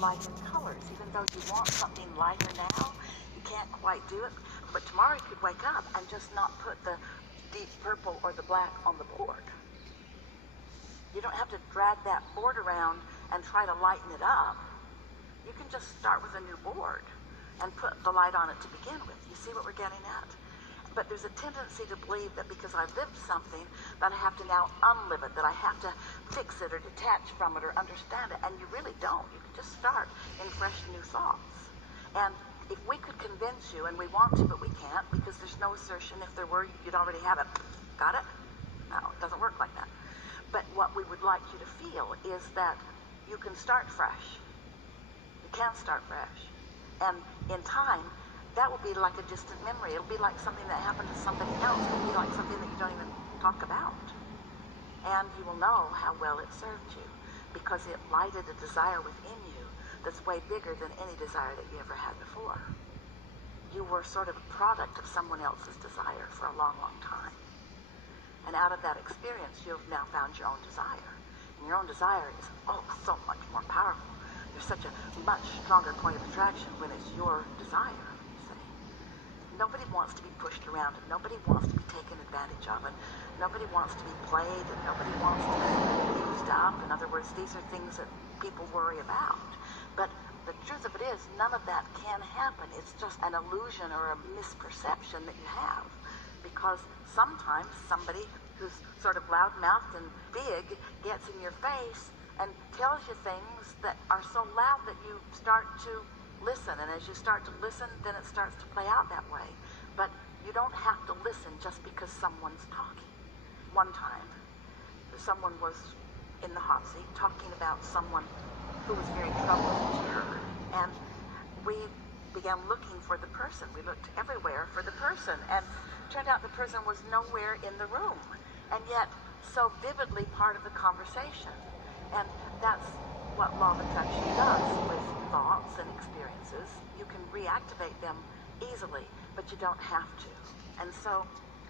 light and colors. Even though you want something lighter now, you can't quite do it. But tomorrow you could wake up and just not put the deep purple or the black on the board. You don't have to drag that board around and try to lighten it up. You can just start with a new board and put the light on it to begin with. You see what we're getting at? But there's a tendency to believe that because I lived something, that I have to now unlive it, that I have to fix it or detach from it or understand it. And you really don't. You can just start in fresh new thoughts. And if we could convince you, and we want to, but we can't, because there's no assertion. If there were, you'd already have it. Got it? No, it doesn't work like that. But what we would like you to feel is that you can start fresh. You can start fresh. And in time, that will be like a distant memory. It'll be like something that happened to somebody else. It'll be like something that you don't even talk about. And you will know how well it served you, because it lighted a desire within you that's way bigger than any desire that you ever had before. You were sort of a product of someone else's desire for a long, long time. And out of that experience, you have now found your own desire. And your own desire is, so much more powerful. There's such a much stronger point of attraction when it's your desire, you see. Nobody wants to be pushed around, and nobody wants to be taken advantage of, and nobody wants to be played, and nobody wants to be used up. In other words, these are things that people worry about. But the truth of it is, none of that can happen. It's just an illusion or a misperception that you have. Because sometimes somebody who's sort of loud-mouthed and big gets in your face and tells you things that are so loud that you start to listen. And as you start to listen, then it starts to play out that way. But you don't have to listen just because someone's talking. One time, someone was in the hot seat talking about someone who was very troubled to her. And we began looking for the person. We looked everywhere for the person. And turned out the person was nowhere in the room, and yet so vividly part of the conversation. And that's what law of attraction does with thoughts and experiences. You can reactivate them easily, but you don't have to. And so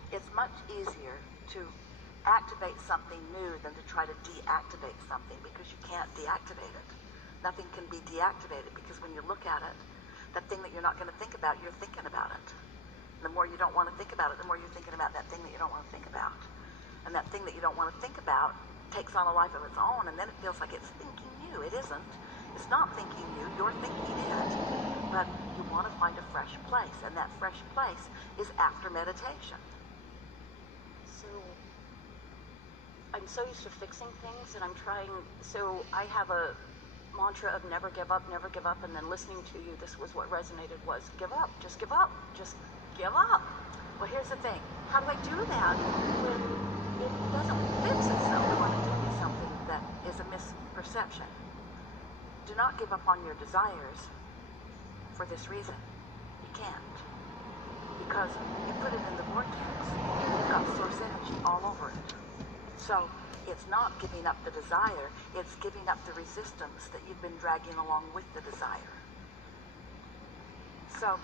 it's much easier to activate something new than to try to deactivate something, because you can't deactivate it. Nothing can be deactivated, because when you look at it, that thing that you're not going to think about, you're thinking about it. The more you don't want to think about it, the more you're thinking about that thing that you don't want to think about. And that thing that you don't want to think about takes on a life of its own, and then it feels like it's thinking you. It isn't. It's not thinking you. You're thinking it. But you want to find a fresh place, and that fresh place is after meditation. So I'm so used to fixing things, and I'm trying. So I have a mantra of never give up, and then listening to you, this was what resonated was give up, just give up, just give up. Well, here's the thing. How do I do that when it doesn't fix itself? We want to do something that is a misperception. Do not give up on your desires for this reason. You can't. Because you put it in the vortex. You've got source energy all over it. So it's not giving up the desire, it's giving up the resistance that you've been dragging along with the desire. So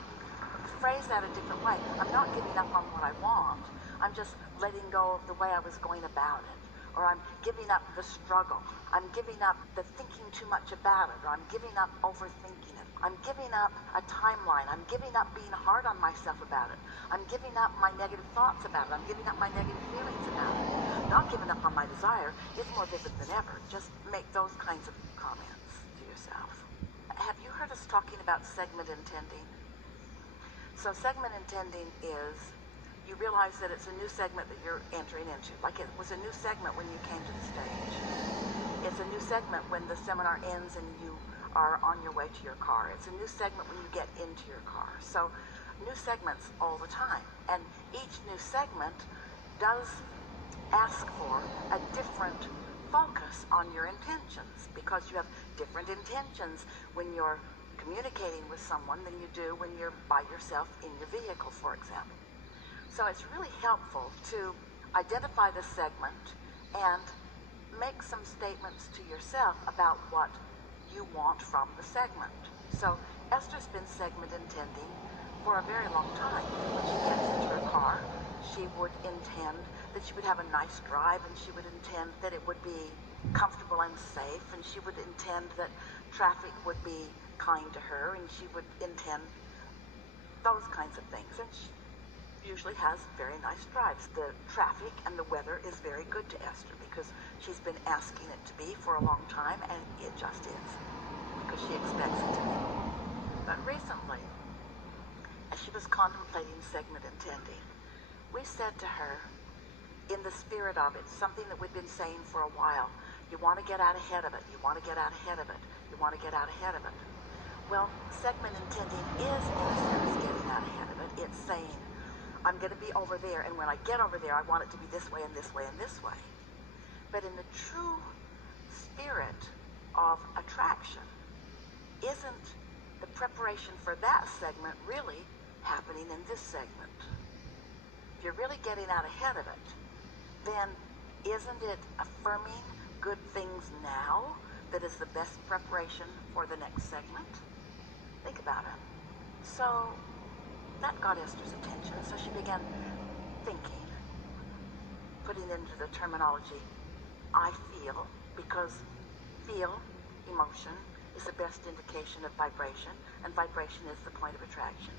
phrase that a different way. I'm not giving up on what I want. I'm just letting go of the way I was going about it. Or I'm giving up the struggle. I'm giving up the thinking too much about it. Or I'm giving up overthinking it. I'm giving up a timeline. I'm giving up being hard on myself about it. I'm giving up my negative thoughts about it. I'm giving up my negative feelings about it. Not giving up on my desire is more vivid than ever. Just make those kinds of comments to yourself. Have you heard us talking about segment intending? So segment intending is, you realize that it's a new segment that you're entering into. Like it was a new segment when you came to the stage. It's a new segment when the seminar ends and you are on your way to your car. It's a new segment when you get into your car. So new segments all the time. And each new segment does ask for a different focus on your intentions, because you have different intentions when you're communicating with someone than you do when you're by yourself in your vehicle, for example. So it's really helpful to identify the segment and make some statements to yourself about what you want from the segment. So Esther's been segment intending for a very long time. When she gets into her car, she would intend that she would have a nice drive, and she would intend that it would be comfortable and safe, and she would intend that traffic would be kind to her, and she would intend those kinds of things. And she usually has very nice drives. The traffic and the weather is very good to Esther because she's been asking it to be for a long time, and it just is, because she expects it to be. But recently, as she was contemplating segment intending, we said to her, in the spirit of it, something that we've been saying for a while, you want to get out ahead of it, you want to get out ahead of it, you want to get out ahead of it. Well, segment intending is, in a sense, getting out ahead of it. It's saying, I'm going to be over there, and when I get over there, I want it to be this way and this way and this way. But in the true spirit of attraction, isn't the preparation for that segment really happening in this segment? If you're really getting out ahead of it, then isn't it affirming good things now that is the best preparation for the next segment? Think about it. So that got Esther's attention, so she began thinking, putting into the terminology, I feel, because feel, emotion, is the best indication of vibration, and vibration is the point of attraction.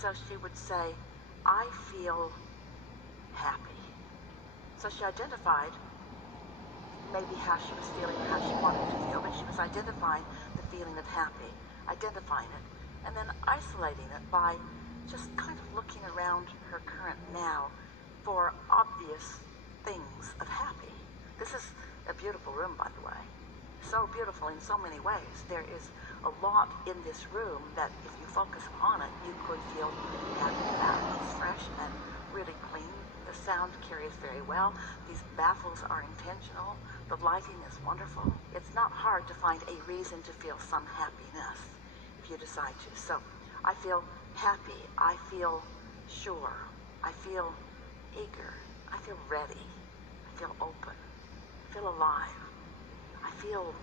So she would say, I feel happy. So she identified maybe how she was feeling or how she wanted to feel, but she was identifying the feeling of happy, identifying it, and then isolating it by just kind of looking around her current now for obvious things of happy. This is a beautiful room, by the way. So beautiful in so many ways. There is a lot in this room that if you focus upon it, you could feel happy about. It's fresh and really clean. The sound carries very well. These baffles are intentional. The lighting is wonderful. It's not hard to find a reason to feel some happiness if you decide to. So I feel happy. I feel sure. I feel eager. I feel ready. I feel open. I feel alive. I feel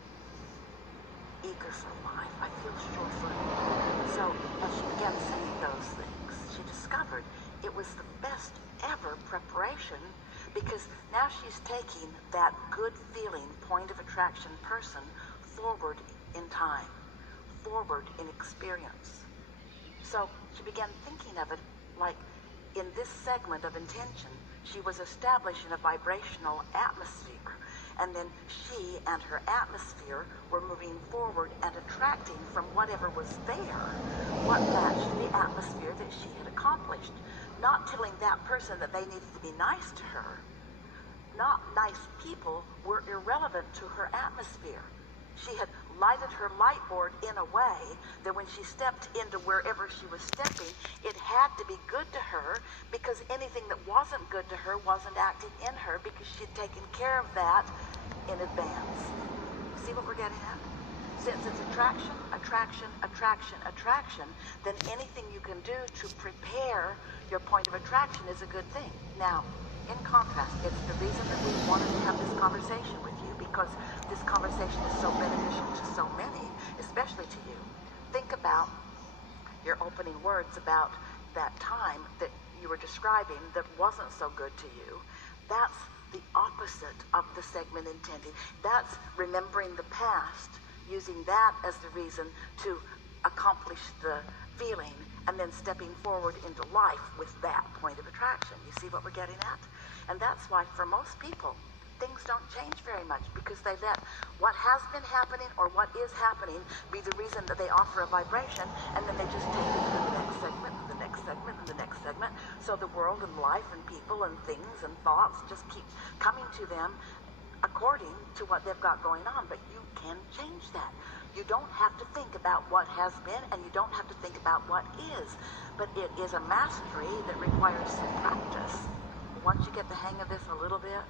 eager for life. I feel sure-footed. So as she began saying those things, she discovered it was the best ever preparation, because now she's taking that good feeling point of attraction person forward in time, forward in experience. So she began thinking of it like in this segment of intention, she was establishing a vibrational atmosphere, and then she and her atmosphere were moving forward and attracting from whatever was there what matched the atmosphere that she had accomplished. Not telling that person that they needed to be nice to her. Not nice people were irrelevant to her atmosphere. She had lighted her light board in a way that when she stepped into wherever she was stepping, it had to be good to her, because anything that wasn't good to her wasn't acting in her, because she'd taken care of that in advance. See what we're getting at? Since it's attraction, attraction, attraction, attraction, then anything you can do to prepare your point of attraction is a good thing. Now, in contrast, it's the reason that we wanted to have this conversation with you, because this conversation is so beneficial to so many, especially to you. Think about your opening words about that time that you were describing that wasn't so good to you. That's the opposite of the segment intending. That's remembering the past, using that as the reason to accomplish the feeling, and then stepping forward into life with that point of attraction. You see what we're getting at? And that's why for most people, things don't change very much, because they let what has been happening or what is happening be the reason that they offer a vibration, and then they just take it to the next segment, and the next segment, and the next segment. So the world and life and people and things and thoughts just keep coming to them according to what they've got going on. But you can change that. You don't have to think about what has been, and you don't have to think about what is. But it is a mastery that requires some practice. Once you get the hang of this a little bit,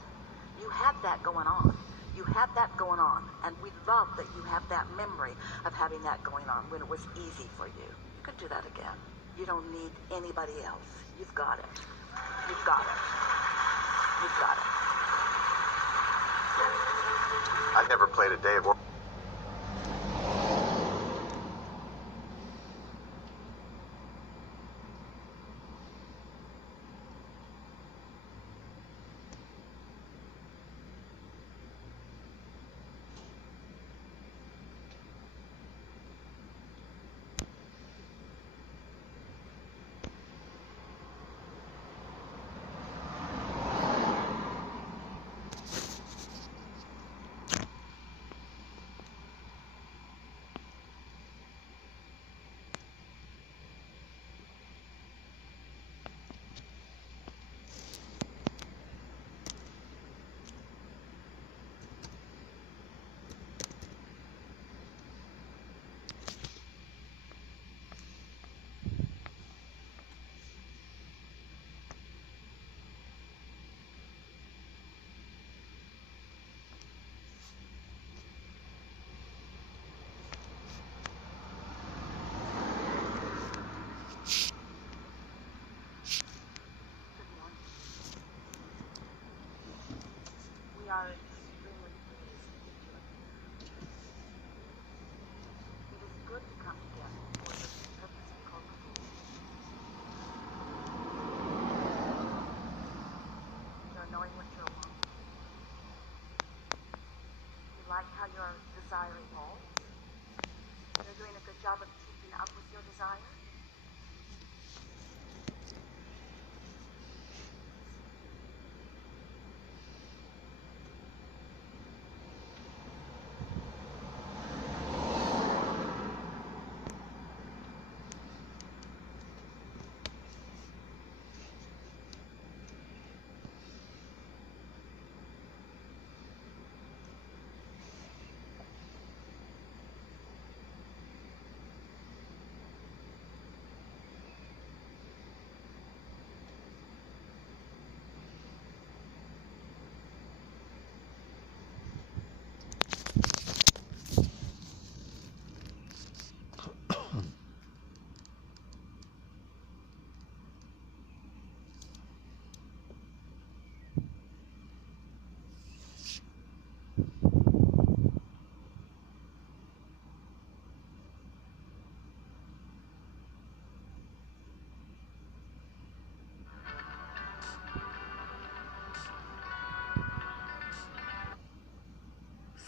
you had that going on. You had that going on. And we love that you have that memory of having that going on when it was easy for you. You could do that again. You don't need anybody else. You've got it. You've got it. You've got it. I've never played a day of are extremely pleased to do it. It is good to come together for the purpose of cultivation. You're knowing what you want. You like how your desire evolves. You're doing a good job of keeping up with your desire.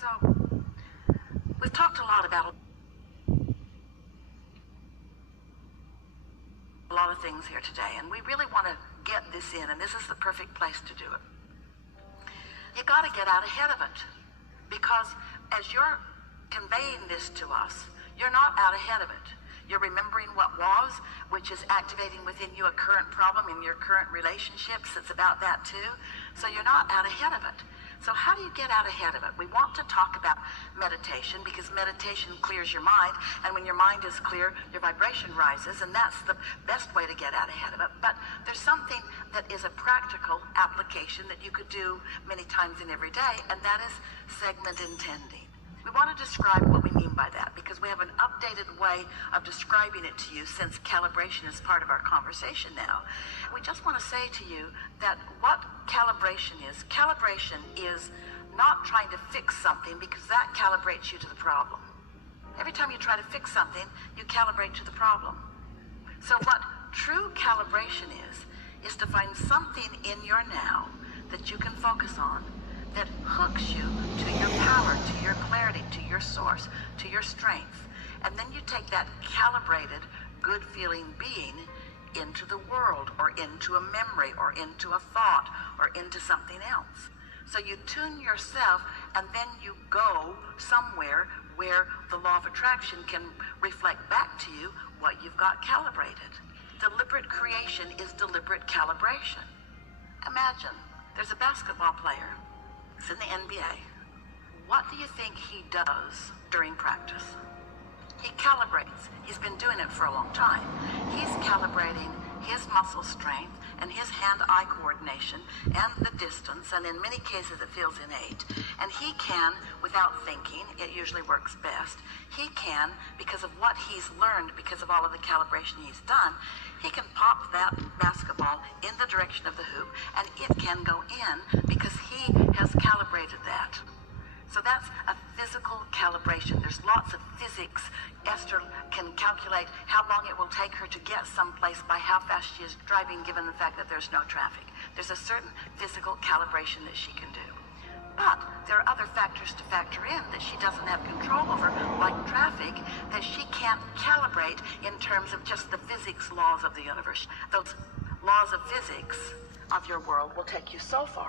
So, we've talked a lot about a lot of things here today, and we really want to get this in, and this is the perfect place to do it. You got to get out ahead of it, because as you're conveying this to us, you're not out ahead of it. You're remembering what was, which is activating within you a current problem in your current relationships. It's about that too. So you're not out ahead of it. So how do you get out ahead of it? We want to talk about meditation, because meditation clears your mind, and when your mind is clear, your vibration rises, and that's the best way to get out ahead of it. But there's something that is a practical application that you could do many times in every day, and that is segment intending. We want to describe what we mean by that, because we have an updated way of describing it to you since calibration is part of our conversation now. We just want to say to you that what calibration is not trying to fix something, because that calibrates you to the problem. Every time you try to fix something, you calibrate to the problem. So what true calibration is to find something in your now that you can focus on, that hooks you to your power, to your clarity, to your source, to your strength. And then you take that calibrated, good feeling being into the world, or into a memory, or into a thought, or into something else. So you tune yourself, and then you go somewhere where the law of attraction can reflect back to you what you've got calibrated. Deliberate creation is deliberate calibration. Imagine there's a basketball player. It's in the NBA. What do you think he does during practice? He calibrates. He's been doing it for a long time. He's calibrating his muscle strength and his hand-eye coordination and the distance, and in many cases it feels innate. And he can, without thinking, it usually works best, he can, because of what he's learned, because of all of the calibration he's done, he can pop that basketball in the direction of the hoop, and it can go in because he has calibrated that. So that's a physical calibration. There's lots of physics. Esther can calculate how long it will take her to get someplace by how fast she is driving, given the fact that there's no traffic. There's a certain physical calibration that she can do. But there are other factors to factor in that she doesn't have control over, like traffic, that she can't calibrate in terms of just the physics laws of the universe. Those laws of physics of your world will take you so far